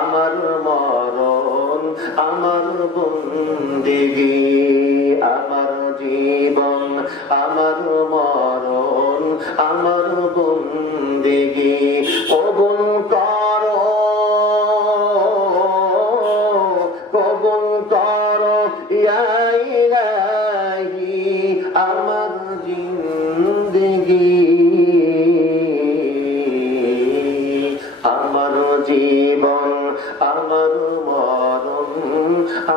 আমার মরণ, আমার বন্দেগী, আমার জীবন, আমার মরণ, আমার বন্দেগী কবুল করো, কবুল করো ইয়া ইলাহি আমার জিন্দেগী, আমার জীবন, আমার মরণ,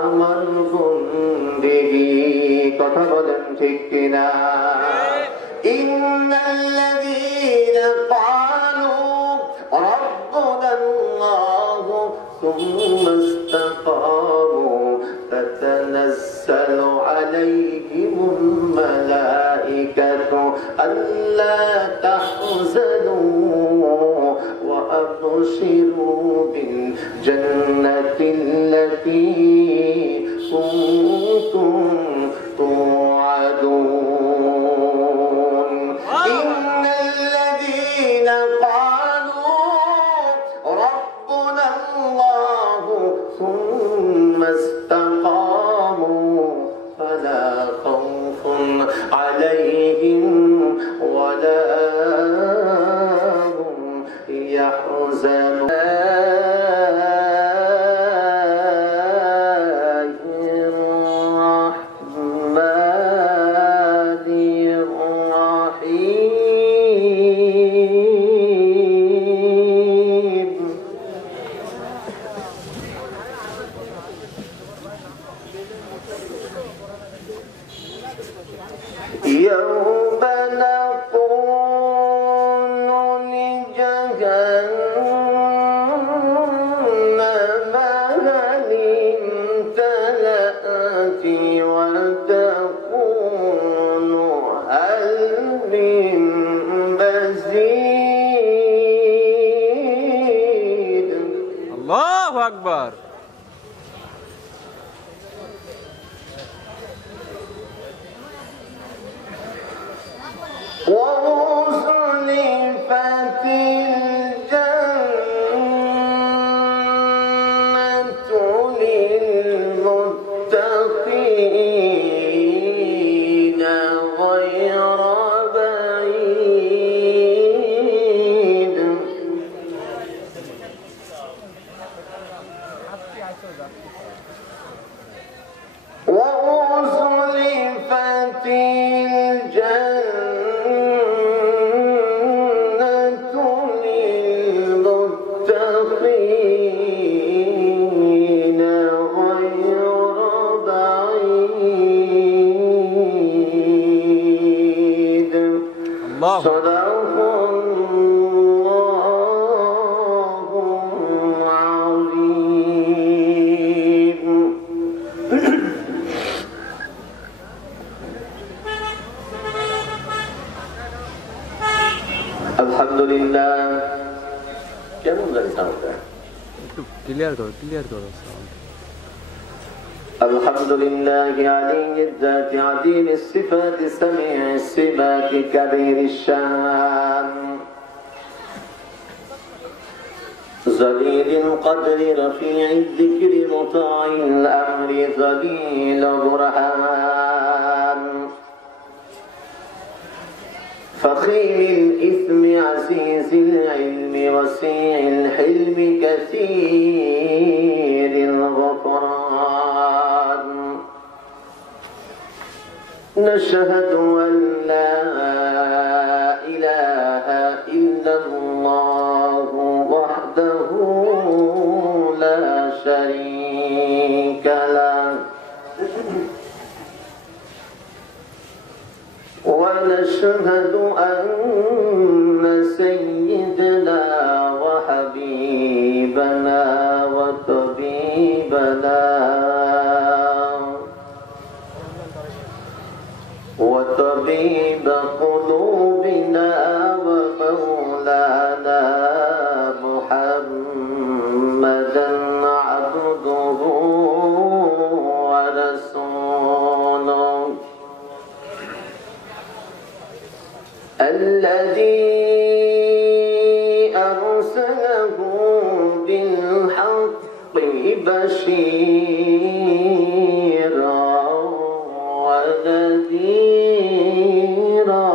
আমার বন্দেগী। কথা বলেন ঠিক কিনা? ইন্নাল্লাযীনা ক্বালু রাব্বুনা আল্লাহু সুম্মা ইসতাকামু তাতানাজ্জালু আলাইহিমুল মালাইকাতু আল্লা তাহজানু ওয়া আবশিরু বিল জান্নাতিল্লাতী কুনতুম তুআদুন। ইন্নাল্লাযীনা ক্বালু রাব্বুনা আল্লাহু সুম্মা ইসতাকামু ফালা খাউফুন আলাইহিম ওয়ালা হুম ইয়াহজানুন। يوم نقول لجهنم هل امتلأت وتقول هل من مزيد. الله أكبر. وأزلفت الجنة للمتقين غير بعيد. وأزلفت আলহামদুলিল্লাহ। কেমন জানি সাউন্ডটা একটু ক্লিয়ার করো, ক্লিয়ার করো সাউন্ড। আলহামদুলিল্লাহি আলিয়্যিদ যাতি আযীমিস সিফাতি সামিয়িস সিফাতি কাবীরিশ শান জলিলিল কদরি রফিঈদ যিকরি মুতাঈল আমরি যলিল বুরহান فخيم الإثم عزيز العلم وسيع الحلم كثير الغفران. نشهد أن لا إله إلا الله وحده لا شريك له ونشهد أن سيدنا وحبيبنا وطبيبنا وطبيب قلوبنا ومولانا محمدا عبده ورسوله الذي أرسله بالحق بشيرا ونذيرا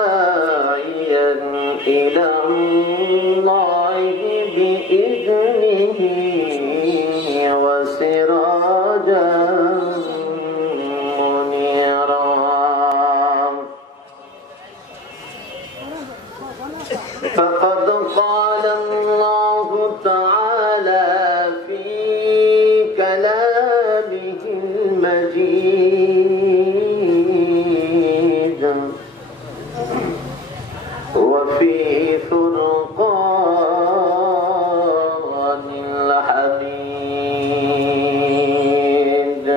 وداعيا إلى الله بإذنه وسراجا منيرا فقد قال الله تعالى في كلامه المجيد وفي فرقان الحميد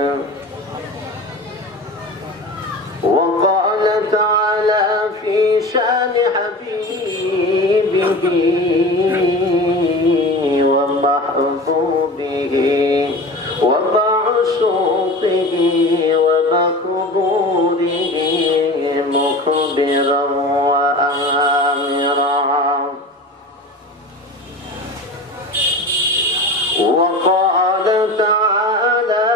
وقال تعالى في شان حبيبه ومحبوبه ومعشوقه ومقبوله مخبرا وآمرا وقال تعالى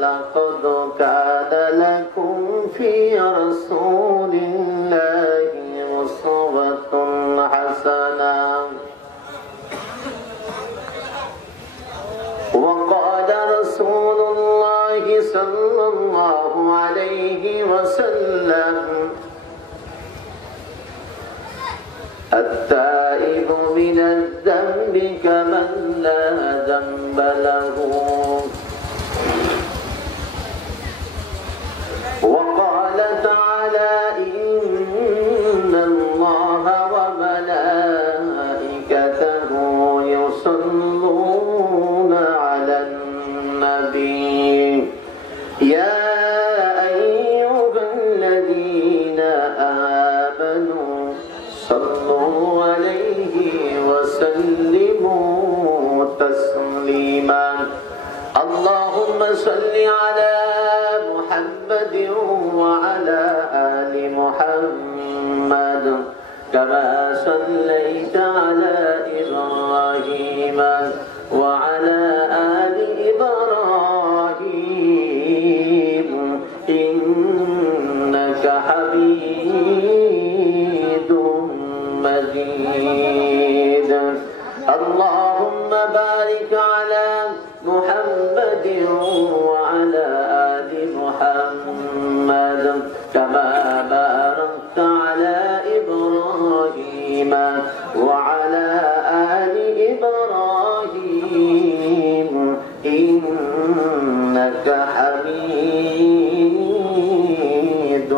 لقد كان لكم في رسول الله أسوة حسنة وقال رسول الله صلى الله عليه وسلم التائب من الذنب كمن لا ذنب له وقال تعالى إن الله وملائكته يصلون على النبي يا أيها الذين آمنوا صلوا عليه وسلموا تسليما اللهم صل على محمد وعلى آل محمد كما صليت على إبراهيم وعلى آل إبراهيم إنك حميد مجيد اللهم بارك على محمد وعلى آل محمد كما باركت على إبراهيم وعلى آل إبراهيم إنك حميد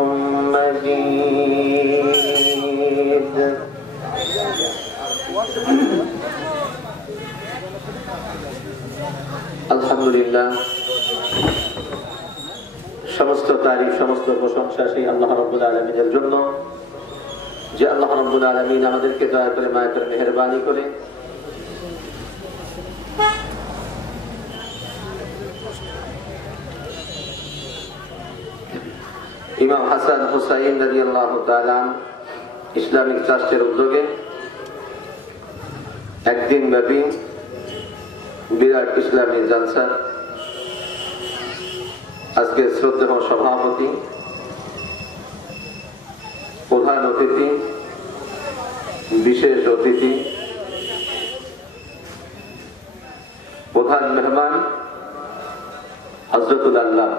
مجيد আলহামদুলিল্লাহ সমস্ত তারিফ সমস্ত প্রশংসা সেই আল্লাহ রাব্বুল আলামিনের জন্য যে আল্লাহ রাব্বুল আলামিন আমাদেরকে দয়া করে মায়া করে মেহেরবানি করে ইমাম হাসান হুসাইন রাদিয়াল্লাহু তাআলা ইসলামিক ট্রাস্টের উদ্যোগে একদিন ব্যাপী বিরাট ইসলামী জালসা আজকে শ্রদ্ধেয় সভাপতি প্রধান অতিথি বিশেষ অতিথি প্রধান মেহমান হযরতুল আল্লাহ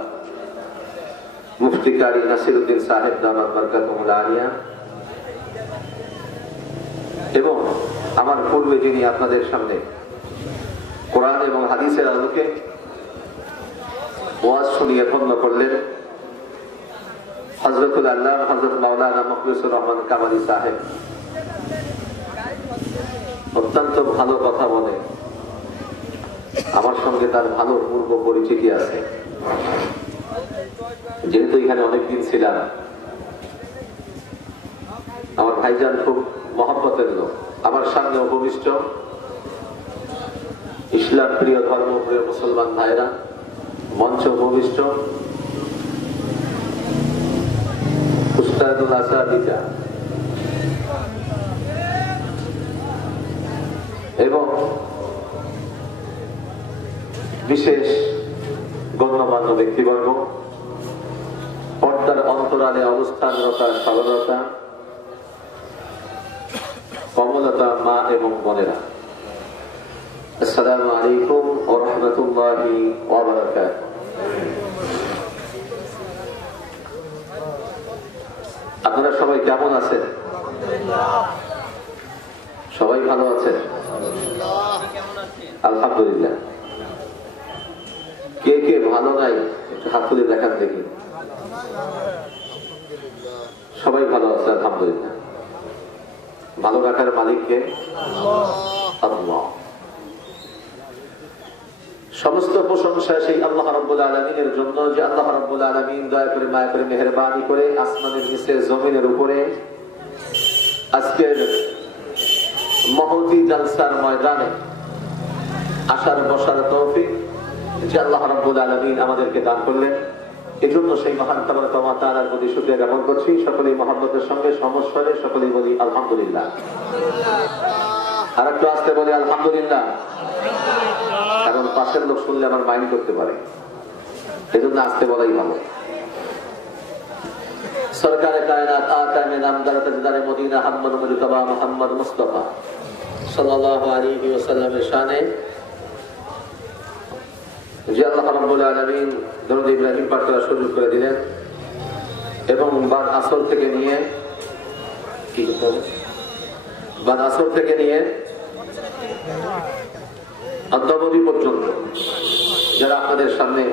মুফতি কারি নাসিরউদ্দিন সাহেব দামাত বরকাতুহুল আলিয়া এবং আমার পূর্বে যিনি আপনাদের সামনে কোরআন এবং হাদিসের আলোকে ওয়াজ শুনিয়ে ধন্য করলেন হযরতুল আল্লাহ হযরত মাওলানা মুখলিসুর রহমান কামালি সাহেব অত্যন্ত ভালো কথা বলে আমার সঙ্গে তার ভালো পূর্ব পরিচিতি আছে যেহেতু এখানে অনেকদিন ছিলাম আমার ভাইজান খুব মহব্বতের লোক আমার সামনে উপবিষ্ট ইসলাম প্রিয় ধর্মপ্রিয় মুসলমান ভাইরা মঞ্চ উপবিষ্ট উস্তাদুল আসাদিজা এবং বিশেষ গণ্যমান্য ব্যক্তিবর্গ, পর্দার অন্তরালে অবস্থানরতা, সরলতা, কমলতা মা এবং বোনেরা, আসসালামু আলাইকুম ওয়া রাহমাতুল্লাহি ওয়া বারাকাতুহু। আপনারা সবাই কেমন আছেন? সবাই ভালো আছেন? আলহামদুলিল্লাহ। কে কে ভালো নাই একটু হাত তুলে দেখান দেখি। সবাই ভালো আছে আলহামদুলিল্লাহ। ভালো রাখার মালিককে আল্লাহ। সমস্ত প্রশংসা সেই আল্লাহ রাব্বুল আলামিনের জন্য, যে আল্লাহ রাব্বুল আলামিন দয়া করে মায়া করে মেহেরবানি করে আসমানের নিচে জমিনের উপরে আজকের মহতি জালসার ময়দানে আসার বসার তৌফিক যে আল্লাহ রাব্বুল আলামিন আমাদেরকে দান করলেন, এজন্য সেই মহান তাবারক ওয়া তাআলার প্রতি শুকরিয়া জ্ঞাপন করছি। সকলেই মহব্বতের সঙ্গে সমস্বরে সকলেই বলি আলহামদুলিল্লাহ। আর একটু আসতে বলি আলহামদুলিল্লাহ, কারণ পাশের লোক শুনলে আমার মাইন্ড করতে পারে, এজন্য আসতে বলাই ভালো। সরকারে কায়নাত আকামে নামদার তাজদারে মদিনা মুহাম্মদ মুজতবা মুহাম্মদ মুস্তাফা সাল্লাল্লাহু আলাইহি ওয়াসাল্লামের শানে যে আল্লাহ রাব্বুল আলামিন দরুদ ইব্রাহিম পাঠ করার সুযোগ করে দিলেন এবং বাদ আসর থেকে নিয়ে অদ্যাবধি পর্যন্ত যারা আপনাদের সামনে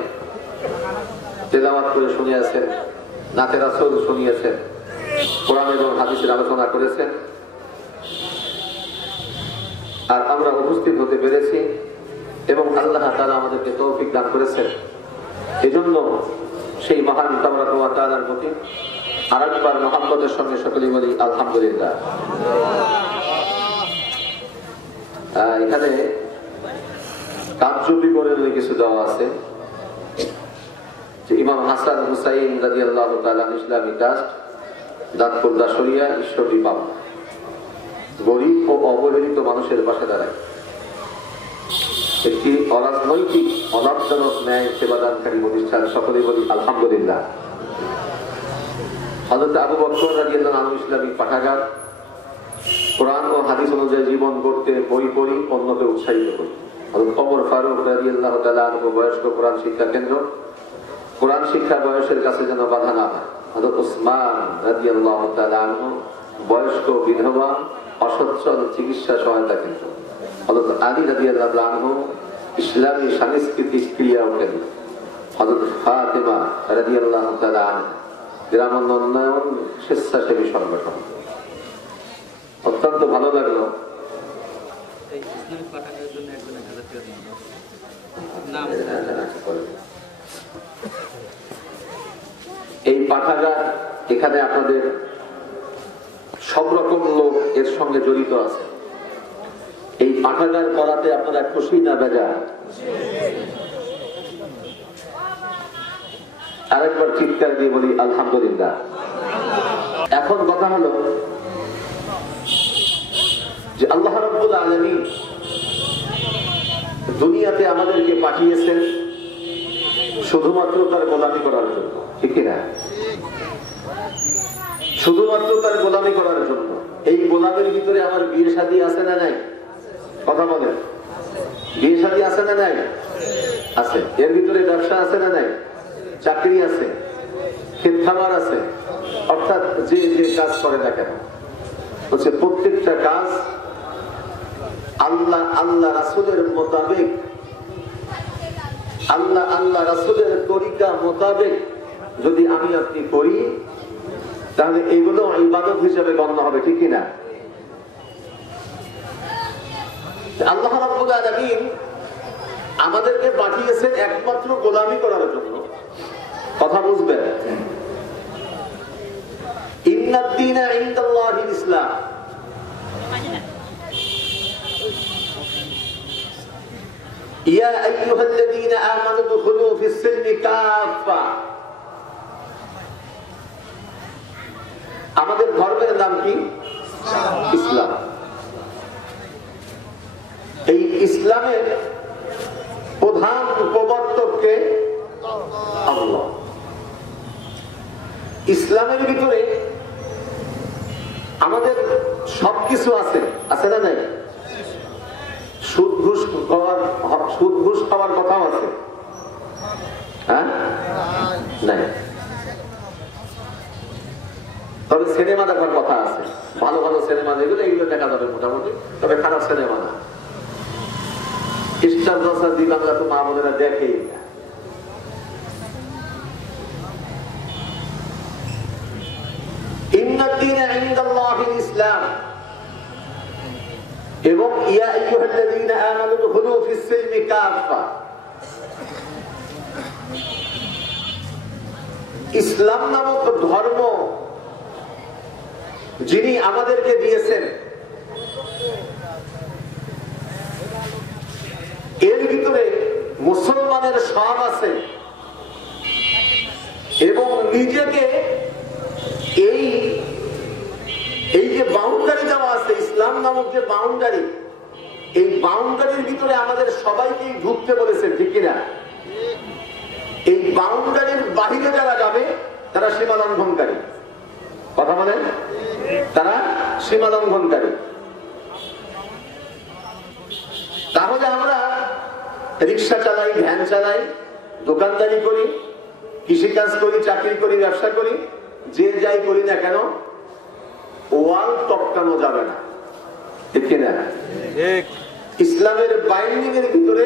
তেলাওয়াত করে শুনিয়েছেন, নাতে রাসূল শুনিয়েছেন, কোরআন এবং হাদিসের আলোচনা করেছেন, আর আমরা উপস্থিত হতে পেরেছি এবং আল্লাহ তাআলা আমাদেরকে তৌফিক দান করেছেন, এজন্য সেই মহান তাবারক ওয়া তাআলার প্রতি আরেকবার মহব্বতের সঙ্গে সকলেই বলি আলহামদুলিল্লাহ। এখানে কার্য বিবরণে কিছু দেওয়া আছে যে ইমাম হাসান হুসাইন রাদিয়াল্লাহু তাআলা ইসলামী ট্রাস্ট, দাঁতপুর দাসরিয়া, ঈশ্বরদী পাবনা, গরিব ও অবহেলিত মানুষের পাশে দাঁড়ায় একটি অরাজনৈতিক অলাভজনক ন্যায় সেবাদানকারী প্রতিষ্ঠান, সকলেই বলি আলহামদুলিল্লাহ। হযরত আবু বকর রাদিয়াল্লাহু আনহু ইসলামিক পাঠাগার, কোরআন ও হাদিস অনুযায়ী জীবন গড়তে বই পড়ি, অন্যকে উৎসাহিত করি। হযরত ওমর ফারুক রাদিয়াল্লাহু তাআলা আনহু বয়স্ক কোরআন শিক্ষা কেন্দ্র, কোরআন শিক্ষা বয়সের কাছে যেন বাধা না হয়। হযরত উসমান রাদিয়াল্লাহু তাআলা আনহু বয়স্ক বিধবা অসচ্ছল চিকিৎসা সহায়তা কেন্দ্র, হযরত আলী রাদিয়াল্লাহু আনহু ইসলামী সাংস্কৃতিক ক্রিয়া কেন্দ্র, হযরত ফাতেমা রাদিয়াল্লাহু তাআলা আনহা গ্রাম উন্নয়ন স্বেচ্ছাসেবী সংগঠন। অত্যন্ত ভালো লাগলো। এই পাঠাগার, এখানে আপনাদের সব রকম লোক এর সঙ্গে জড়িত আছে। এই পাঠাগার করাতে আপনারা খুশি না বেজার? আরেকবার চিৎকার দিয়ে বলি আলহামদুলিল্লাহ। এখন কথা হলো যে আল্লাহ রাব্বুল আলামিন দুনিয়াতে আমাদেরকে পাঠিয়েছেন শুধুমাত্র তার গোলামি করার জন্য, ঠিক না? শুধুমাত্র তার গোলামি করার জন্য। এই গোলামের ভিতরে আমার বিয়ে শাদী আছে না নাই? কথা বলেন, বিয়ে শাদী আছে না নাই? আছে। এর ভিতরে ব্যবসা আছে না নাই? চাকরি আছে, ক্ষেত খামার আছে, অর্থাৎ যে যে কাজ করে না কেন হচ্ছে প্রত্যেকটা কাজ আল্লাহ রাসূলের মোতাবেক, আল্লাহ রাসূলের তরিকা মোতাবেক যদি আমি আপনি করি, তাহলে এইগুলো ইবাদত হিসেবে গণ্য হবে, ঠিক কিনা? আল্লাহ রাব্বুল আলামিন আমাদেরকে পাঠিয়েছেন একমাত্র গোলামি করার জন্য। কথা বুঝবেন? ইন্নাদ দীনা ইনদাল্লাহিল ইসলাম। ইয়া আইয়ুহাল্লাযীনা আমানু দুখুলু ফিস সিলমি কাফা। নাম কি? ইসলাম। এই ইসলামের প্রধান প্রবর্তককে আল্লাহ। ইসলামের ভিতরে আমাদের সবকিছু আছে, আছে না নাই? সুদ ঘুষ খাওয়ার কথাও আছে, হ্যাঁ নাই? তবে সিনেমা দেখার কথা আছে, ভালো ভালো সিনেমা যেগুলো এগুলো দেখা যাবে মোটামুটি, তবে খারাপ সিনেমা না। স্টার দশা জি বাংলা তো মা বোনেরা দেখেই না। ইসলাম এবং ইয়া আইয়ুহাল্লাযীনা আমানু দুখুলু ফিস-সিলমি কাফা। ইসলাম নামক ধর্ম যিনি আমাদেরকে দিয়েছেন, এর ভিতরে মুসলমানের সব আছে এবং নিজেকে এই যে বাউন্ডারি দেওয়া আছে, ইসলাম নামক যে বাউন্ডারি, এই বাউন্ডারির ভিতরে আমাদের সবাইকেই ঢুকতে বলেছেন, ঠিক কিনা? এই বাউন্ডারির বাহিরে যারা যাবে তারা সীমা লঙ্ঘনকারী। কথা বলেন, তারা সীমা লঙ্ঘনকারী। তাহলে আমরা রিক্সা চালাই, ভ্যান চালাই, দোকানদারি করি, কৃষিকাজ করি, চাকরি করি, ব্যবসা করি, যে যাই করি না কেন, ওয়াল টপকানো যাবে না, ঠিক কিনা? ইসলামের বাইন্ডিং এর ভিতরে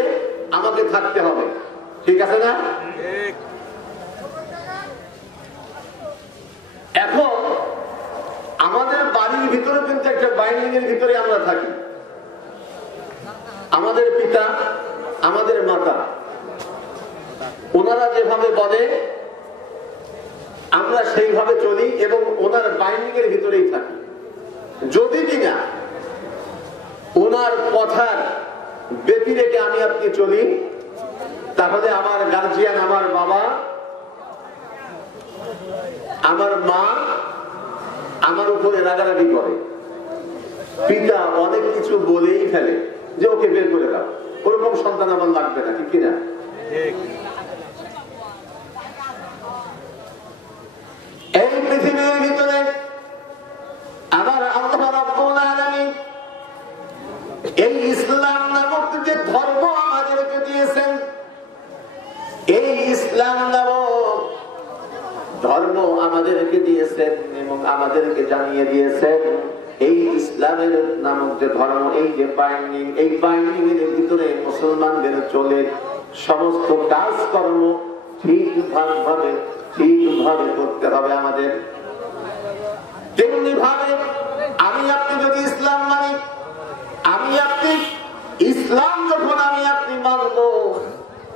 আমাকে থাকতে হবে, ঠিক আছে না? এখন আমাদের বাড়ির ভিতরে কিন্তু একটা বাইন্ডিং এর ভিতরে আমরা থাকি। আমাদের পিতা, আমাদের মাতা, ওনারা যেভাবে বলে আমরা সেইভাবে চলি এবং ওনার বাইন্ডিং এর ভিতরেই থাকি। যদি কিনা ওনার কথার ব্যতি রেখে আমি আপনি চলি, তাহলে আমার গার্জিয়ান, আমার বাবা, আমার মা আমার উপরে রাগারাগি করে। পিতা অনেক কিছু বলেই ফেলে যে ওকে বের করে দাও, ওরকম সন্তান আমার লাগবে না, ঠিক কিনা? এই পৃথিবীর ভিতরে আবার আল্লাহ রাব্বুল আলামিন এই ইসলাম নামক যে ধর্ম আমাদেরকে দিয়েছেন, এই ইসলাম নামক ধর্ম আমাদেরকে দিয়েছেন এবং আমাদেরকে জানিয়ে দিয়েছেন এই ইসলামের নামক যে ধর্ম, এই যে বাইন্ডিং, এই বাইন্ডিং এর ভিতরে মুসলমানদের চলে সমস্ত কাজকর্ম ঠিকভাবে করতে হবে আমাদের। তেমনি ভাবে আমি আপনি যদি ইসলাম মানি, আমি আপনি ইসলাম যখন আমি আপনি মানব,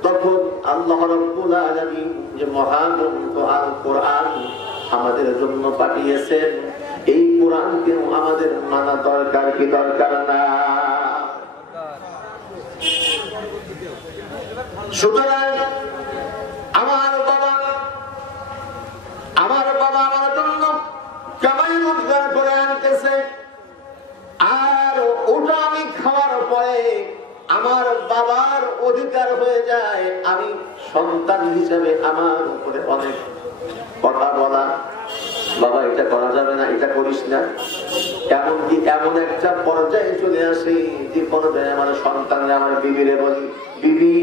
তখন আল্লাহ রাব্বুল আলামিন যে মহাগ্রন্থ আল কোরআন আমাদের জন্য পাঠিয়েছেন, এই কোরআনকেও আমাদের মানা দরকার কি দরকার না? সুতরাং আমার বাবা আমার জন্য কামাই রোজগার করে আনতেছে, আর ওটা আমি খাওয়ার পরে আমার বাবার অধিকার হয়ে যায় আমি সন্তান হিসেবে আমার উপরে অনেক কথা বলা, বাবা এটা করা যাবে না, এটা করিস না। এমনকি এমন একটা পর্যায়ে চলে আসে যে পর্যায়ে আমার সন্তানরা আমার বিবিরে বলি, বিবি